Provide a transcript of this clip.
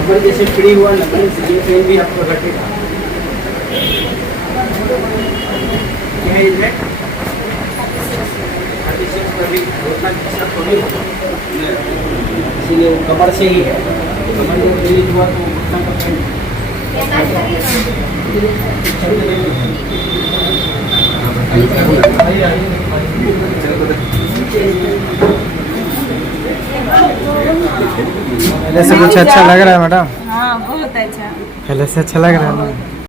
Number जैसे free हुआ number pen भी आपको घटेगा। क्या है ये 36 पर भी उतना सब थोड़ी होगा, इसीलिए वो कमर से ही है। कमर को रिलीज हुआ तो उतना का पेन पहले से कुछ अच्छा लग रहा है मैडम? हाँ बहुत अच्छा। पहले से अच्छा लग रहा है ना?